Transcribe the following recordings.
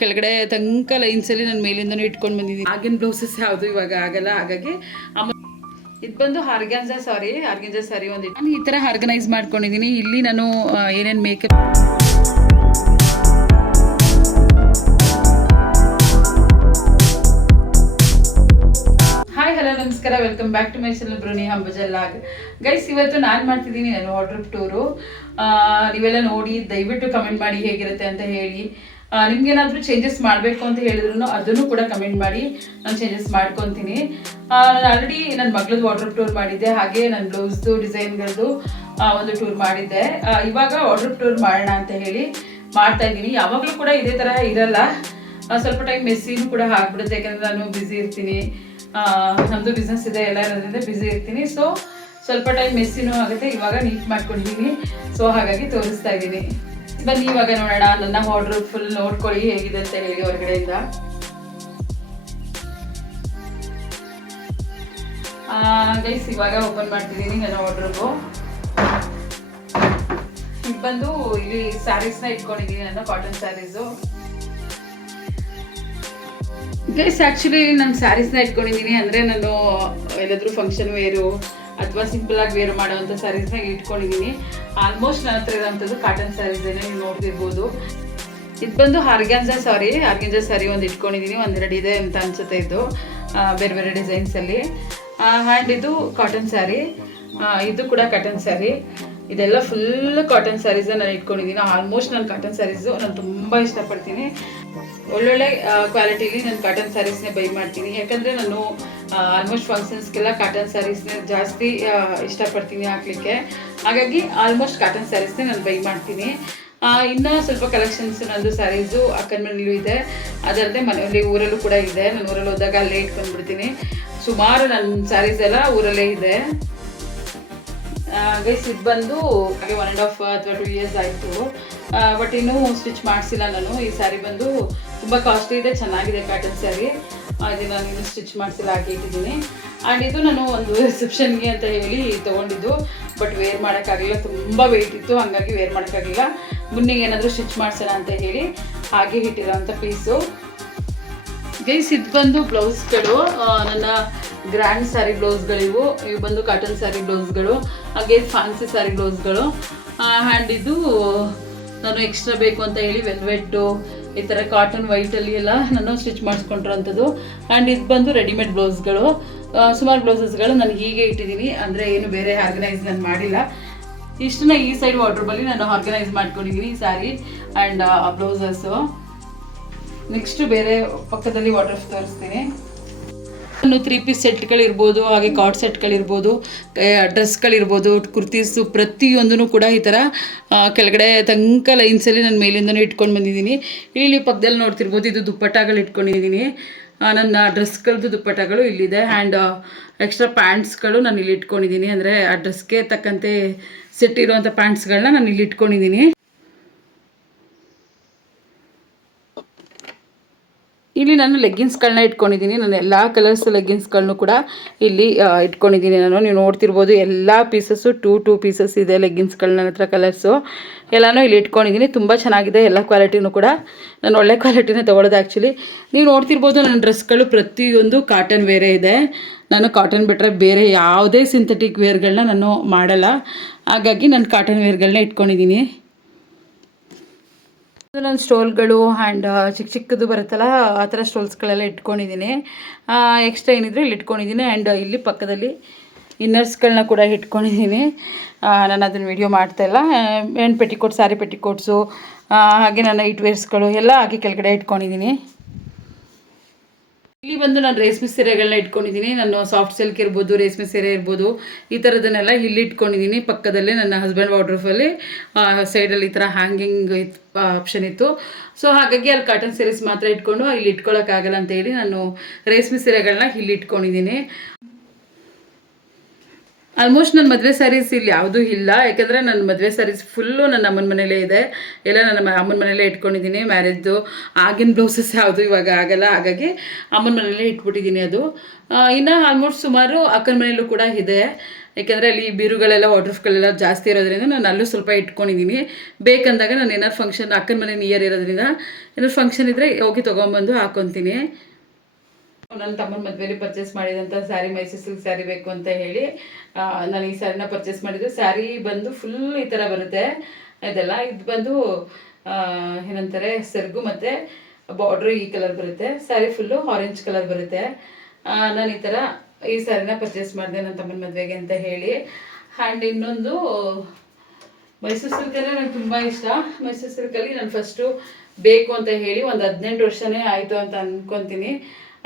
ಕೆಳಗಡೆ ತನಕ ಲೈನ್ಸಲ್ಲಿ ನಾನು ಮೇಲಿಂದನೂ ಇಟ್ಕೊಂಡು ಬಂದಿದ್ದೀನಿ. ಆಗಿನ ಬ್ಲೌಸಸ್ ಯಾವುದು ಇವಾಗ ಆಗಲ್ಲ. ಹಾಗಾಗಿ ಇದು ಬಂದು ಆರ್ಗ್ಯಾನ್ಜಾ ಸಾರಿ ಒಂದು ನಾನು ಈ ಥರ ಆರ್ಗನೈಸ್ ಮಾಡ್ಕೊಂಡಿದ್ದೀನಿ. ಇಲ್ಲಿ ನಾನು ಏನೇನು ಮೇಕಪ್ ಹಲೋ ನಮಸ್ಕಾರ, welcome back to my channel ಬ್ರೂನಿ ಹಂಬಜಲ್ಲಾಗ್. ಗೈಸ್, ಇವತ್ತು ನಾನು ಮಾಡ್ತಿದ್ದೀನಿ ನಾನು ವಾರ್ಡ್ರೋಬ್ ಟೂರು. ನೀವೆಲ್ಲ ನೋಡಿ ದಯವಿಟ್ಟು ಕಮೆಂಟ್ ಮಾಡಿ ಹೇಗಿರುತ್ತೆ ಅಂತ ಹೇಳಿ. ನಿಮ್ಗೇನಾದರೂ ಚೇಂಜಸ್ ಮಾಡಬೇಕು ಅಂತ ಹೇಳಿದ್ರು ಅದನ್ನು ಕೂಡ ಕಮೆಂಟ್ ಮಾಡಿ, ನಾನು ಚೇಂಜಸ್ ಮಾಡ್ಕೊತೀನಿ. ನಾನು ಆಲ್ರೆಡಿ ನನ್ನ ಮಗಳದ್ದು ವಾರ್ಡ್ರೋಬ್ ಟೂರ್ ಮಾಡಿದ್ದೆ, ಹಾಗೆ ನನ್ನ ಬ್ಲೌಸ್ದು ಡಿಸೈನ್ಗಳದ್ದು ಒಂದು ಟೂರ್ ಮಾಡಿದ್ದೆ. ಇವಾಗ ವಾರ್ಡ್ರೋಬ್ ಟೂರ್ ಮಾಡೋಣ ಅಂತ ಹೇಳಿ ಮಾಡ್ತಾ ಇದ್ದೀನಿ. ಯಾವಾಗಲೂ ಕೂಡ ಇದೇ ಥರ ಇರಲ್ಲ, ಸ್ವಲ್ಪ ಟೈಮ್ ಮೆಸ್ಸಿನೂ ಕೂಡ ಆಗ್ಬಿಡುತ್ತೆ, ಯಾಕಂದರೆ ನಾನು ಬ್ಯುಸಿ ಇರ್ತೀನಿ. ನಮ್ಮದು ಬಿಸ್ನೆಸ್ ಇದೆ, ಎಲ್ಲ ಇರೋದ್ರಿಂದ ಬ್ಯುಸಿ ಇರ್ತೀನಿ. ಸೊ ಸ್ವಲ್ಪ ಟೈಮ್ ಮೆಸ್ಸಿನೂ ಆಗುತ್ತೆ. ಇವಾಗ ನೀಟ್ ಮಾಡ್ಕೊಂಡಿದ್ದೀನಿ, ಸೊ ಹಾಗಾಗಿ ತೋರಿಸ್ತಾ ಇದ್ದೀನಿ. ಬನ್ನಿ ಇವಾಗ ನೋಡೋಣ ನನ್ನ ವಾರ್ಡ್ರೋಬ್ ಫುಲ್ ನೋಡ್ಕೊಳ್ಳಿ ಹೇಗಿದೆ ಅಂತ ಹೇಳಿ ಹೊರಗಡೆಯಿಂದ. ಗೈಸ್, ಇವಾಗ ಓಪನ್ ಮಾಡ್ತಿದ್ದೀನಿ ನನ್ನ ವಾರ್ಡ್ರೋಬು. ಇದು ಬಂದು ಇಲ್ಲಿ ಸ್ಯಾರೀಸ್ನ ಇಟ್ಕೊಂಡಿದ್ದೀನಿ, ನನ್ನ ಕಾಟನ್ ಸ್ಯಾರೀಸು. ಗೈಸ್, ಆ್ಯಕ್ಚುಲಿ ನಾನು ಸ್ಯಾರೀಸ್ನ ಇಟ್ಕೊಂಡಿದ್ದೀನಿ ಅಂದರೆ ನಾನು ಎಲ್ಲಾದರೂ ಫಂಕ್ಷನ್ ವೇರು ಅಥವಾ ಸಿಂಪಲ್ ಆಗಿ ವೇರು ಮಾಡೋವಂಥ ಸ್ಯಾರೀಸ್ನ ಇಟ್ಕೊಂಡಿದ್ದೀನಿ. ಆಲ್ಮೋಸ್ಟ್ ನನ್ನ ಹತ್ರ ಇರೋವಂಥದ್ದು ಕಾಟನ್ ಸ್ಯಾರೀಸೇನೆ, ನೀವು ನೋಡ್ತಿರ್ಬೋದು. ಇದು ಬಂದು ಆರ್ಗ್ಯಾನ್ಜಾ ಸ್ಯಾರಿ ಒಂದು ಇಟ್ಕೊಂಡಿದ್ದೀನಿ. ಒಂದೆರಡು ಇದೆ ಅಂತ ಅನ್ಸುತ್ತೆ. ಇದು ಬೇರೆ ಬೇರೆ ಡಿಸೈನ್ಸಲ್ಲಿ. ಆ್ಯಂಡ್ ಇದು ಕಾಟನ್ ಸ್ಯಾರಿ, ಇದು ಕೂಡ ಕಾಟನ್ ಸ್ಯಾರಿ. ಇದೆಲ್ಲ ಫುಲ್ ಕಾಟನ್ ಸ್ಯಾರೀಸನ್ನ ನಾನು ಇಟ್ಕೊಂಡಿದ್ದೀನಿ. ಆಲ್ಮೋಸ್ಟ್ ನಾನು ಕಾಟನ್ ಸ್ಯಾರೀಸು ನಾನು ತುಂಬ ಇಷ್ಟಪಡ್ತೀನಿ. ಒಳ್ಳೊಳ್ಳೆ ಕ್ವಾಲಿಟಿಲಿ ನಾನು ಕಾಟನ್ ಸ್ಯಾರೀಸ್ನೇ ಬೈ ಮಾಡ್ತೀನಿ, ಯಾಕಂದರೆ ನಾನು ಆಲ್ಮೋಸ್ಟ್ ಫಂಕ್ಷನ್ಸ್ಗೆಲ್ಲ ಕಾಟನ್ ಸ್ಯಾರೀಸ್ನೇ ಜಾಸ್ತಿ ಇಷ್ಟಪಡ್ತೀನಿ ಹಾಕಲಿಕ್ಕೆ. ಹಾಗಾಗಿ ಆಲ್ಮೋಸ್ಟ್ ಕಾಟನ್ ಸ್ಯಾರೀಸ್ನೇ ನಾನು ಬೈ ಮಾಡ್ತೀನಿ. ಇನ್ನೂ ಸ್ವಲ್ಪ ಕಲೆಕ್ಷನ್ಸ್ ನಂದು ಸ್ಯಾರೀಸು ಅಕ್ಕನ ಮನೇಲೂ ಇದೆ, ಅದಲ್ಲದೆ ಮನೆಯಲ್ಲಿ ಊರಲ್ಲೂ ಕೂಡ ಇದೆ. ನಾನು ಊರಲ್ಲಿ ಹೋದಾಗ ಅಲ್ಲೇ ಇಟ್ಕೊಂಡ್ಬಿಡ್ತೀನಿ. ಸುಮಾರು ನನ್ನ ಸ್ಯಾರೀಸ್ ಎಲ್ಲ ಊರಲ್ಲೇ ಇದೆ. ಗೈಸ್, ಇದು ಬಂದು ಹಾಗೆ 1.5 ಅಥವಾ 2 years ಆಯಿತು, ಬಟ್ ಇನ್ನೂ ಸ್ಟಿಚ್ ಮಾಡಿಸಿಲ್ಲ ನಾನು. ಈ ಸ್ಯಾರಿ ಬಂದು ತುಂಬ ಕಾಸ್ಟ್ಲಿ ಇದೆ, ಚೆನ್ನಾಗಿದೆ ಕಾಟನ್ ಸ್ಯಾರಿ. ಇದು ನಾನು ಇನ್ನೂ ಸ್ಟಿಚ್ ಮಾಡಿಸಿಲ್ಲ, ಹಾಗೆ ಇಟ್ಟಿದ್ದೀನಿ. ಆ್ಯಂಡ್ ಇದು ನಾನು ಒಂದು ರಿಸೆಪ್ಷನ್ಗೆ ಅಂತ ಹೇಳಿ ತೊಗೊಂಡಿದ್ದು, ಬಟ್ ವೇರ್ ಮಾಡೋಕ್ಕಾಗಲಿಲ್ಲ, ತುಂಬ ವೆಯ್ಟ್ ಇತ್ತು, ಹಾಗಾಗಿ ವೇರ್ ಮಾಡೋಕ್ಕಾಗಲಿಲ್ಲ. ಮುನ್ನೆಗೆ ಏನಾದರೂ ಸ್ಟಿಚ್ ಮಾಡಿಸೋಣ ಅಂತ ಹೇಳಿ ಹಾಗೆ ಇಟ್ಟಿರೋವಂಥ ಪೀಸು. ಗೈಸ್, ಇದು ಬಂದು ಬ್ಲೌಸ್ಗಳು, ನನ್ನ ಗ್ರ್ಯಾಂಡ್ ಸ್ಯಾರಿ ಬ್ಲೌಸ್ಗಳಿವು. ಇವು ಬಂದು ಕಾಟನ್ ಸ್ಯಾರಿ ಬ್ಲೌಸ್ಗಳು, ಹಾಗೆ ಫ್ಯಾನ್ಸಿ ಸ್ಯಾರಿ ಬ್ಲೌಸ್ಗಳು. ಆ್ಯಂಡ್ ಇದು ನಾನು ಎಕ್ಸ್ಟ್ರಾ ಬೇಕು ಅಂತ ಹೇಳಿ ವೆಲ್ವೆಟ್ಟು, ಈ ಥರ ಕಾಟನ್ ವೈಟಲ್ಲಿ ಎಲ್ಲ ನಾನು ಸ್ಟಿಚ್ ಮಾಡಿಸ್ಕೊಂಡಿರೋಂಥದ್ದು. ಆ್ಯಂಡ್ ಇದು ಬಂದು ರೆಡಿಮೇಡ್ ಬ್ಲೌಸ್ಗಳು. ಸುಮಾರು ಬ್ಲೌಸಸ್ಗಳು ನಾನು ಹೀಗೆ ಇಟ್ಟಿದ್ದೀನಿ, ಅಂದರೆ ಏನು ಬೇರೆ ಆರ್ಗನೈಸ್ ನಾನು ಮಾಡಿಲ್ಲ. ಇಷ್ಟನ್ನ ಈ ಸೈಡ್ ವಾರ್ಡ್ರೋಬಲ್ಲಿ ನಾನು ಆರ್ಗನೈಸ್ ಮಾಡ್ಕೊಂಡಿದ್ದೀನಿ, ಈ ಸ್ಯಾರಿ ಆ್ಯಂಡ್ ಬ್ಲೌಸಸ್ಸು. ನೆಕ್ಸ್ಟು ಬೇರೆ ಪಕ್ಕದಲ್ಲಿ ವಾರ್ಡ್ರೋಬ್ ತೋರಿಸ್ತೀನಿ. ನಾನು 3 ಪೀಸ್ ಸೆಟ್ಗಳಿರ್ಬೋದು, ಹಾಗೆ ಕಾರ್ಡ್ ಸೆಟ್ಗಳಿರ್ಬೋದು, ಡ್ರೆಸ್ಗಳಿರ್ಬೋದು, ಕುರ್ತೀಸು, ಪ್ರತಿಯೊಂದೂ ಕೂಡ ಈ ಥರ ಕೆಳಗಡೆ ತನಕ ಲೈನ್ಸಲ್ಲಿ ನಾನು ಮೇಲಿಂದನೂ ಇಟ್ಕೊಂಡು ಬಂದಿದ್ದೀನಿ. ಇಲ್ಲಿ ಪಕ್ಕದಲ್ಲಿ ನೋಡ್ತಿರ್ಬೋದು, ಇದು ದುಪ್ಪಟ್ಟಾಗಳು ಇಟ್ಕೊಂಡಿದ್ದೀನಿ. ನನ್ನ ಡ್ರೆಸ್ಗಳದ್ದು ದುಪ್ಪಟ್ಟಾಗಳು ಇಲ್ಲಿದೆ. ಆ್ಯಂಡ್ ಎಕ್ಸ್ಟ್ರಾ ಪ್ಯಾಂಟ್ಸ್ಗಳು ನಾನು ಇಲ್ಲಿ ಇಟ್ಕೊಂಡಿದ್ದೀನಿ, ಅಂದರೆ ಆ ಡ್ರೆಸ್ಗೆ ತಕ್ಕಂತೆ ಸೆಟ್ ಇರುವಂಥ ಪ್ಯಾಂಟ್ಸ್ಗಳನ್ನ ನಾನು ಇಲ್ಲಿ ಇಟ್ಕೊಂಡಿದ್ದೀನಿ. ಇಲ್ಲಿ ನಾನು ಲೆಗ್ಗಿನ್ಸ್ಗಳನ್ನ ಇಟ್ಕೊಂಡಿದ್ದೀನಿ. ನಾನು ಎಲ್ಲ ಕಲರ್ಸ್ ಲೆಗ್ಗಿನ್ಸ್ಗಳನ್ನೂ ಕೂಡ ಇಲ್ಲಿ ಇಟ್ಕೊಂಡಿದ್ದೀನಿ ನಾನು. ನೀವು ನೋಡ್ತಿರ್ಬೋದು, ಎಲ್ಲ ಪೀಸಸ್ಸು 2 ಪೀಸಸ್ ಇದೆ ಲೆಗ್ಗಿನ್ಸ್ಗಳು ನನ್ನ ಹತ್ರ. ಕಲರ್ಸು ಎಲ್ಲನೂ ಇಲ್ಲಿ ಇಟ್ಕೊಂಡಿದ್ದೀನಿ. ತುಂಬ ಚೆನ್ನಾಗಿದೆ, ಎಲ್ಲ ಕ್ವಾಲಿಟಿನೂ ಕೂಡ ನಾನು ಒಳ್ಳೆ ಕ್ವಾಲಿಟಿನೇ ತೊಗೊಳೋದು. ಆ್ಯಕ್ಚುಲಿ ನೀವು ನೋಡ್ತಿರ್ಬೋದು, ನನ್ನ ಡ್ರೆಸ್ಗಳು ಪ್ರತಿಯೊಂದು ಕಾಟನ್ ವೇರೇ ಇದೆ. ನಾನು ಕಾಟನ್ ಬಿಟ್ಟರೆ ಬೇರೆ ಯಾವುದೇ ಸಿಂಥೆಟಿಕ್ ವೇರ್ಗಳನ್ನ ನಾನು ಮಾಡಲ್ಲ, ಹಾಗಾಗಿ ನಾನು ಕಾಟನ್ ವೇರ್ಗಳನ್ನ ಇಟ್ಕೊಂಡಿದ್ದೀನಿ. ನಾನು ಸ್ಟೋಲ್ಗಳು ಆ್ಯಂಡ್ ಚಿಕ್ಕದು ಬರುತ್ತಲ್ಲ, ಆ ಥರ ಸ್ಟೋಲ್ಸ್ಗಳೆಲ್ಲ ಇಟ್ಕೊಂಡಿದ್ದೀನಿ. ಎಕ್ಸ್ಟ್ರಾ ಏನಿದ್ರು ಇಲ್ಲಿ ಇಟ್ಕೊಂಡಿದ್ದೀನಿ. ಆ್ಯಂಡ್ ಇಲ್ಲಿ ಪಕ್ಕದಲ್ಲಿ ಇನ್ನರ್ಸ್ಗಳನ್ನ ಕೂಡ ಇಟ್ಕೊಂಡಿದ್ದೀನಿ. ನಾನು ಅದನ್ನು ವೀಡಿಯೋ ಮಾಡ್ತಾಯಿಲ್ಲ. ಆ್ಯಂಡ್ ಪೆಟಿಕೋಟ್, ಸ್ಯಾರಿ ಪೆಟಿಕೋಟ್ಸು, ಹಾಗೆ ನನ್ನ ನೈಟ್ ವೇರ್ಸ್ಗಳು ಎಲ್ಲ ಹಾಗೆ ಕೆಳಗಡೆ ಇಟ್ಕೊಂಡಿದ್ದೀನಿ. ಇಲ್ಲಿ ಬಂದು ನಾನು ರೇಷ್ಮೆ ಸೀರೆಗಳನ್ನ ಇಟ್ಕೊಂಡಿದ್ದೀನಿ. ನಾನು ಸಾಫ್ಟ್ ಸಿಲ್ಕ್ ಇರ್ಬೋದು, ರೇಷ್ಮೆ ಸೀರೆ ಇರ್ಬೋದು, ಈ ಥರದನ್ನೆಲ್ಲ ಇಲ್ಲಿ ಇಟ್ಕೊಂಡಿದ್ದೀನಿ. ಪಕ್ಕದಲ್ಲೇ ನನ್ನ ಹಸ್ಬೆಂಡ್ ವಾರ್ಡ್ರೋಬಲ್ಲಿ ಸೈಡಲ್ಲಿ ಈ ಥರ ಹ್ಯಾಂಗಿಂಗ್ ಆಪ್ಷನ್ ಇತ್ತು. ಸೊ ಹಾಗಾಗಿ ಅಲ್ಲಿ ಕಾಟನ್ ಸೀರೀಸ್ ಮಾತ್ರ ಇಟ್ಕೊಂಡು ಇಲ್ಲಿ ಇಟ್ಕೊಳ್ಳೋಕ್ಕಾಗಲ್ಲ ಅಂತೇಳಿ ನಾನು ರೇಷ್ಮೆ ಸೀರೆಗಳನ್ನ ಇಲ್ಲಿ ಇಟ್ಕೊಂಡಿದ್ದೀನಿ. ಆಲ್ಮೋಸ್ಟ್ ನನ್ನ ಮದುವೆ ಸ್ಯಾರೀಸ್ ಇಲ್ಲಿ ಯಾವುದೂ ಇಲ್ಲ, ಯಾಕಂದರೆ ನನ್ನ ಮದುವೆ ಸ್ಯಾರೀಸ್ ಫುಲ್ಲು ನನ್ನ ಅಮ್ಮನ ಮನೇಲೇ ಇದೆ, ಎಲ್ಲ ನನ್ನ ಅಮ್ಮನ ಮನೇಲೇ ಇಟ್ಕೊಂಡಿದ್ದೀನಿ. ಮ್ಯಾರೇಜ್ದು ಆಗಿನ ಬ್ಲೌಸಸ್ ಯಾವುದು ಇವಾಗ ಆಗಲ್ಲ, ಹಾಗಾಗಿ ಅಮ್ಮನ ಮನೇಲೇ ಇಟ್ಬಿಟ್ಟಿದ್ದೀನಿ. ಅದು ಇನ್ನು ಆಲ್ಮೋಸ್ಟ್ ಸುಮಾರು ಅಕ್ಕನ ಮನೇಲೂ ಕೂಡ ಇದೆ, ಯಾಕೆಂದರೆ ಅಲ್ಲಿ ಬೀರುಗಳೆಲ್ಲ ವಾಟ್ರಫ್ಗಳೆಲ್ಲ ಜಾಸ್ತಿ ಇರೋದ್ರಿಂದ ನಾನು ಅಲ್ಲೂ ಸ್ವಲ್ಪ ಇಟ್ಕೊಂಡಿದ್ದೀನಿ. ಬೇಕಂದಾಗ ನಾನು ಏನಾದ್ರು ಫಂಕ್ಷನ್, ಅಕ್ಕನ ಮನೆ ನಿಯರ್ ಇರೋದ್ರಿಂದ ಏನಾದ್ರು ಫಂಕ್ಷನ್ ಇದ್ದರೆ ಹೋಗಿ ತೊಗೊಂಬಂದು ಹಾಕ್ಕೊತೀನಿ. ನನ್ನ ತಮ್ಮನ ಮದುವೆಯಲ್ಲಿ ಪರ್ಚೇಸ್ ಮಾಡಿದಂಥ ಸ್ಯಾರಿ, ಮೈಸೂರು ಸಿಲ್ಕ್ ಸ್ಯಾರಿ ಬೇಕು ಅಂತ ಹೇಳಿ ನಾನು ಈ ಸ್ಯಾರಿನ ಪರ್ಚೇಸ್ ಮಾಡಿದ್ದು. ಸ್ಯಾರಿ ಬಂದು ಫುಲ್ ಈ ಥರ ಬರುತ್ತೆ ಇದೆಲ್ಲ. ಇದು ಬಂದು ಏನಂತಾರೆ, ಸೆರಗು ಮತ್ತು ಬಾರ್ಡ್ರು ಈ ಕಲರ್ ಬರುತ್ತೆ. ಸ್ಯಾರಿ ಫುಲ್ಲು ಆರೆಂಜ್ ಕಲರ್ ಬರುತ್ತೆ. ನಾನು ಈ ಥರ ಈ ಸ್ಯಾರಿನ ಪರ್ಚೇಸ್ ಮಾಡಿದೆ ನನ್ನ ತಮ್ಮನ ಮದುವೆಗೆ ಅಂತ ಹೇಳಿ. ಆ್ಯಂಡ್ ಇನ್ನೊಂದು ಮೈಸೂರು ಸಿಲ್ಕಲ್ಲೇ ನನಗೆ ತುಂಬ ಇಷ್ಟ. ಮೈಸೂರು ಸಿಲ್ಕಲ್ಲಿ ನಾನು ಫಸ್ಟು ಬೇಕು ಅಂತ ಹೇಳಿ ಒಂದು 18 ವರ್ಷನೇ ಆಯಿತು ಅಂತ ಅಂದ್ಕೊತೀನಿ.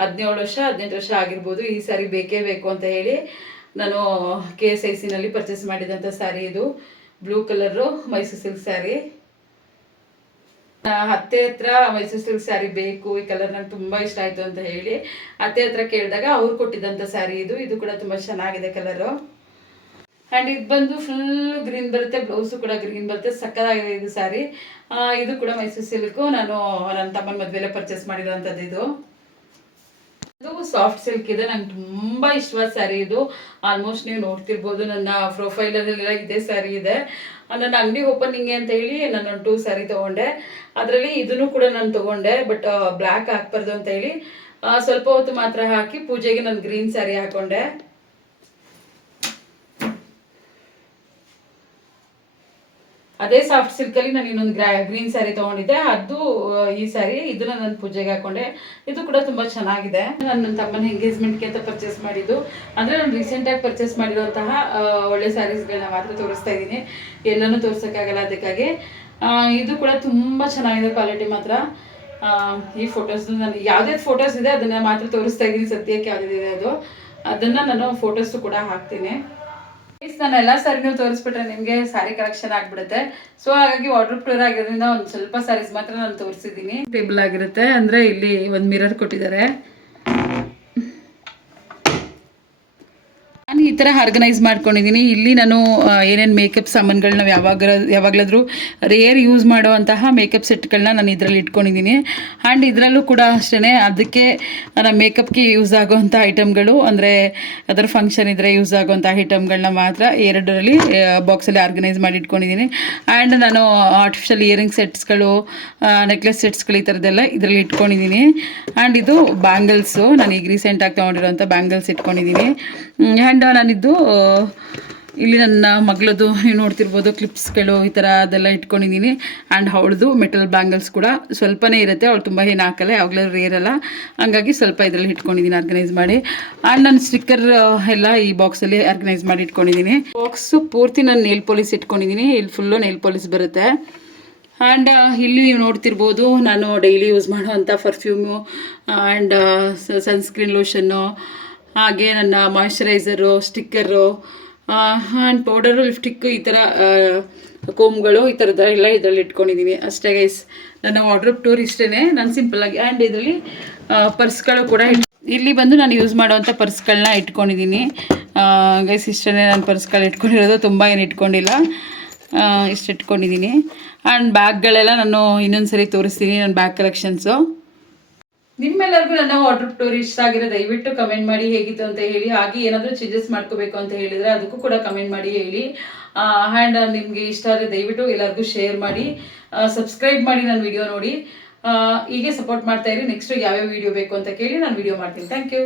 17 ವರ್ಷ 18 ವರ್ಷ ಆಗಿರ್ಬೋದು. ಈ ಸ್ಯಾರಿ ಬೇಕೇ ಬೇಕು ಅಂತ ಹೇಳಿ ನಾನು KSICನಲ್ಲಿ ಪರ್ಚೇಸ್ ಮಾಡಿದಂಥ ಸ್ಯಾರಿ ಇದು. Blue colour Mysuru silk sari. ಅತ್ತೆ ಹತ್ರ ಮೈಸೂರು ಸಿಲ್ಕ್ ಸ್ಯಾರಿ ಬೇಕು, ಈ ಕಲರ್ ನಂಗೆ ತುಂಬ ಇಷ್ಟ ಆಯಿತು ಅಂತ ಹೇಳಿ ಅತ್ತೆ ಹತ್ರ ಕೇಳಿದಾಗ ಅವ್ರು ಕೊಟ್ಟಿದ್ದಂಥ ಸ್ಯಾರಿ ಇದು. ಇದು ಕೂಡ ತುಂಬ ಚೆನ್ನಾಗಿದೆ ಕಲರು. ಆ್ಯಂಡ್ ಇದು ಬಂದು ಫುಲ್ ಗ್ರೀನ್ ಬರುತ್ತೆ, ಬ್ಲೌಸು ಕೂಡ ಗ್ರೀನ್ ಬರುತ್ತೆ. ಸಕ್ಕತ್ತಾಗಿದೆ ಇದು ಸ್ಯಾರಿ. ಇದು ಕೂಡ ಮೈಸೂರು ಸಿಲ್ಕು. ನಾನು ನನ್ನ ತಮ್ಮನ ಮದುವೆಲ್ಲೇ ಪರ್ಚೇಸ್ ಮಾಡಿರೋವಂಥದ್ದು ಇದು. ಇದು ಸಾಫ್ಟ್ ಸಿಲ್ಕ್ ಇದೆ, ನಂಗೆ ತುಂಬ ಇಷ್ಟವಾದ ಸ್ಯಾರಿ ಇದು. ಆಲ್ಮೋಸ್ಟ್ ನೀವು ನೋಡ್ತಿರ್ಬೋದು ನನ್ನ ಪ್ರೊಫೈಲಲ್ಲೆಲ್ಲ ಇದೇ ಸ್ಯಾರಿ ಇದೆ. ನನ್ನ ಅಂಗಡಿ ಓಪನಿಂಗ್ಗೆ ಅಂತ ಹೇಳಿ ನಾನು 2 ಸ್ಯಾರಿ ತೊಗೊಂಡೆ. ಅದರಲ್ಲಿ ಇದನ್ನು ಕೂಡ ನಾನು ತೊಗೊಂಡೆ, ಬಟ್ ಬ್ಲ್ಯಾಕ್ ಹಾಕ್ಬಾರ್ದು ಅಂತ ಹೇಳಿ ಸ್ವಲ್ಪ ಹೊತ್ತು ಮಾತ್ರ ಹಾಕಿ ಪೂಜೆಗೆ ನಾನು ಗ್ರೀನ್ ಸ್ಯಾರಿ ಹಾಕೊಂಡೆ. ಅದೇ ಸಾಫ್ಟ್ ಸಿಲ್ಕಲ್ಲಿ ನಾನು ಇನ್ನೊಂದು ಗ್ರೀನ್ ಸ್ಯಾರಿ ತೊಗೊಂಡಿದ್ದೆ, ಅದು ಈ ಸ್ಯಾರಿ. ಇದನ್ನ ನಾನು ಪೂಜೆಗೆ ಹಾಕೊಂಡೆ. ಇದು ಕೂಡ ತುಂಬ ಚೆನ್ನಾಗಿದೆ. ನನ್ನ ತಮ್ಮನ ಎಂಗೇಜ್ಮೆಂಟ್ಗೆ ಅಂತ ಪರ್ಚೇಸ್ ಮಾಡಿದ್ದು. ಅಂದರೆ ನಾನು ರೀಸೆಂಟಾಗಿ ಪರ್ಚೇಸ್ ಮಾಡಿರುವಂತಹ ಒಳ್ಳೆ ಸ್ಯಾರೀಸ್ಗಳನ್ನ ಮಾತ್ರ ತೋರಿಸ್ತಾ ಇದ್ದೀನಿ, ಎಲ್ಲನೂ ತೋರ್ಸೋಕ್ಕಾಗಲ್ಲ. ಅದಕ್ಕಾಗಿ ಇದು ಕೂಡ ತುಂಬ ಚೆನ್ನಾಗಿದೆ ಕ್ವಾಲಿಟಿ ಮಾತ್ರ. ಈ ಫೋಟೋಸ್ ನಾನು ಯಾವುದೇ ಫೋಟೋಸ್ ಇದೆ ಅದನ್ನು ಮಾತ್ರ ತೋರಿಸ್ತಾ ಇದ್ದೀನಿ, ಸದ್ಯಕ್ಕೆ ಯಾವುದಿದೆ ಅದನ್ನು ನಾನು ಫೋಟೋಸು ಕೂಡ ಹಾಕ್ತೀನಿ. ನಾನು ಎಲ್ಲ ಸ್ಯಾರಿನೂ ತೋರಿಸ್ಬಿಟ್ರೆ ನಿಮಗೆ ಸ್ಯಾರಿ ಕಲೆಕ್ಷನ್ ಆಗಿಬಿಡುತ್ತೆ. ಸೊ ಹಾಗಾಗಿ ವಾರ್ಡ್ರೋಬ್ ಟೂರ್ ಆಗಿರೋದ್ರಿಂದ ಒಂದು ಸ್ವಲ್ಪ ಸ್ಯಾರೀಸ್ ಮಾತ್ರ ನಾನು ತೋರಿಸಿದ್ದೀನಿ. ಟೇಬಲ್ ಆಗಿರುತ್ತೆ, ಅಂದರೆ ಇಲ್ಲಿ ಒಂದು ಮಿರರ್ ಕೊಟ್ಟಿದ್ದಾರೆ. ನಾನು ಈ ಥರ ಆರ್ಗನೈಸ್ ಮಾಡ್ಕೊಂಡಿದ್ದೀನಿ. ಇಲ್ಲಿ ನಾನು ಏನೇನು ಮೇಕಪ್ ಸಾಮಾನುಗಳು ನಾವು ಯಾವಾಗಲಾದರೂ ರೇರ್ ಯೂಸ್ ಮಾಡುವಂತಹ ಮೇಕಪ್ ಸೆಟ್ಗಳನ್ನ ನಾನು ಇದರಲ್ಲಿ ಇಟ್ಕೊಂಡಿದ್ದೀನಿ. ಆ್ಯಂಡ್ ಇದರಲ್ಲೂ ಕೂಡ ಅಷ್ಟೇ, ಅದಕ್ಕೆ ನಮ್ಮ ಮೇಕಪ್ಗೆ ಯೂಸ್ ಆಗೋವಂಥ ಐಟಮ್ಗಳು, ಅಂದರೆ ಅದರ ಫಂಕ್ಷನ್ ಇದ್ದರೆ ಯೂಸ್ ಆಗೋವಂಥ ಐಟಮ್ಗಳನ್ನ ಮಾತ್ರ 2ರಲ್ಲಿ ಬಾಕ್ಸಲ್ಲಿ ಆರ್ಗನೈಸ್ ಮಾಡಿ ಇಟ್ಕೊಂಡಿದ್ದೀನಿ. ಆ್ಯಂಡ್ ನಾನು ಆರ್ಟಿಫಿಷಿಯಲ್ ಇಯರಿಂಗ್ ಸೆಟ್ಸ್ಗಳು, ನೆಕ್ಲೆಸ್ ಸೆಟ್ಸ್ಗಳು ಈ ಥರದ್ದೆಲ್ಲ ಇದರಲ್ಲಿ ಇಟ್ಕೊಂಡಿದ್ದೀನಿ. ಆ್ಯಂಡ್ ಇದು ಬ್ಯಾಂಗಲ್ಸು, ನಾನು ಈಗ ರೀಸೆಂಟಾಗಿ ತೊಗೊಂಡಿರೋಂಥ ಬ್ಯಾಂಗಲ್ಸ್ ಇಟ್ಕೊಂಡಿದ್ದೀನಿ. ಆ್ಯಂಡ್ ನಾನಿದ್ದು ಇಲ್ಲಿ ನನ್ನ ಮಗಳದು ನೀವು ನೋಡ್ತಿರ್ಬೋದು ಕ್ಲಿಪ್ಸ್ಗಳು ಈ ಥರ ಅದೆಲ್ಲ ಇಟ್ಕೊಂಡಿದ್ದೀನಿ. ಆ್ಯಂಡ್ ಅವಳದು ಮೆಟಲ್ ಬ್ಯಾಂಗಲ್ಸ್ ಕೂಡ ಸ್ವಲ್ಪನೇ ಇರುತ್ತೆ, ಅವಳು ತುಂಬ ಏನು ಹಾಕಲ್ಲ, ಯಾವಾಗಲೂ ರೇರಲ್ಲ, ಹಂಗಾಗಿ ಸ್ವಲ್ಪ ಇದರಲ್ಲಿ ಇಟ್ಕೊಂಡಿದ್ದೀನಿ ಆರ್ಗನೈಸ್ ಮಾಡಿ. ಆ್ಯಂಡ್ ನಾನು ಸ್ಟಿಕ್ಕರ್ ಎಲ್ಲ ಈ ಬಾಕ್ಸಲ್ಲಿ ಆರ್ಗನೈಸ್ ಮಾಡಿ ಇಟ್ಕೊಂಡಿದ್ದೀನಿ. ಬಾಕ್ಸು ಪೂರ್ತಿ ನಾನು ನೇಲ್ ಪಾಲಿಸ್ ಇಟ್ಕೊಂಡಿದ್ದೀನಿ, ಇಲ್ಲಿ ಫುಲ್ಲು ನೇಲ್ ಪಾಲಿಸ್ ಬರುತ್ತೆ. ಆ್ಯಂಡ್ ಇಲ್ಲಿ ನೀವು ನೋಡ್ತಿರ್ಬೋದು ನಾನು ಡೈಲಿ ಯೂಸ್ ಮಾಡುವಂಥ ಪರ್ಫ್ಯೂಮು ಆ್ಯಂಡ್ ಸನ್ಸ್ಕ್ರೀನ್ ಲೋಷನ್ನು, ಹಾಗೆ ನನ್ನ moisturiser, sticker and powder, lipstick, ಈ ಥರ ಕೋಮ್ಗಳು, ಈ ಥರದ ಎಲ್ಲ ಇದರಲ್ಲಿ ಇಟ್ಕೊಂಡಿದ್ದೀನಿ ಅಷ್ಟೇ ಗೈಸ್. ನನ್ನ ವಾರ್ಡ್ರೋಬ್ ಟೂರ್ ಇಷ್ಟೇ, ನಾನು ಸಿಂಪಲ್ಲಾಗಿ. ಆ್ಯಂಡ್ ಇದರಲ್ಲಿ ಪರ್ಸ್ಗಳು ಕೂಡ ಇಲ್ಲಿ ಬಂದು ನಾನು ಯೂಸ್ ಮಾಡುವಂಥ ಪರ್ಸ್ಗಳನ್ನ ಇಟ್ಕೊಂಡಿದ್ದೀನಿ ಗೈಸ್. ಇಷ್ಟೇ ನಾನು ಪರ್ಸ್ಗಳು ಇಟ್ಕೊಂಡಿರೋದು, ತುಂಬ ಏನು ಇಟ್ಕೊಂಡಿಲ್ಲ, ಇಷ್ಟು ಇಟ್ಕೊಂಡಿದ್ದೀನಿ. ಆ್ಯಂಡ್ ಬ್ಯಾಗ್ಗಳೆಲ್ಲ ನಾನು ಇನ್ನೊಂದು ಸರಿ ತೋರಿಸ್ತೀನಿ, ನನ್ನ ಬ್ಯಾಗ್ ಕಲೆಕ್ಷನ್ಸು. ನಿಮ್ಮೆಲ್ಲರಿಗೂ ನನ್ನ ವಾರ್ಡ್ರೋಬ್ ಟೂರ್ ಇಷ್ಟ ಆಗಿರೋ ದಯವಿಟ್ಟು ಕಮೆಂಟ್ ಮಾಡಿ ಹೇಗಿತ್ತು ಅಂತ ಹೇಳಿ. ಹಾಗೆ ಏನಾದರೂ ಚೇಂಜಸ್ ಮಾಡ್ಕೋಬೇಕು ಅಂತ ಹೇಳಿದರೆ ಅದಕ್ಕೂ ಕೂಡ ಕಮೆಂಟ್ ಮಾಡಿ ಹೇಳಿ. ಆ್ಯಂಡ್ ನಿಮಗೆ ಇಷ್ಟ ಆದರೆ ದಯವಿಟ್ಟು ಎಲ್ಲರಿಗೂ ಶೇರ್ ಮಾಡಿ, ಸಬ್ಸ್ಕ್ರೈಬ್ ಮಾಡಿ, ನನ್ನ ವಿಡಿಯೋ ನೋಡಿ ಹೀಗೆ ಸಪೋರ್ಟ್ ಮಾಡ್ತಾ ಇರಿ. ನೆಕ್ಸ್ಟ್ ಯಾವ್ಯಾವ ವಿಡಿಯೋ ಬೇಕು ಅಂತ ಕೇಳಿ ನಾನು ವಿಡಿಯೋ ಮಾಡ್ತೀನಿ. Thank you.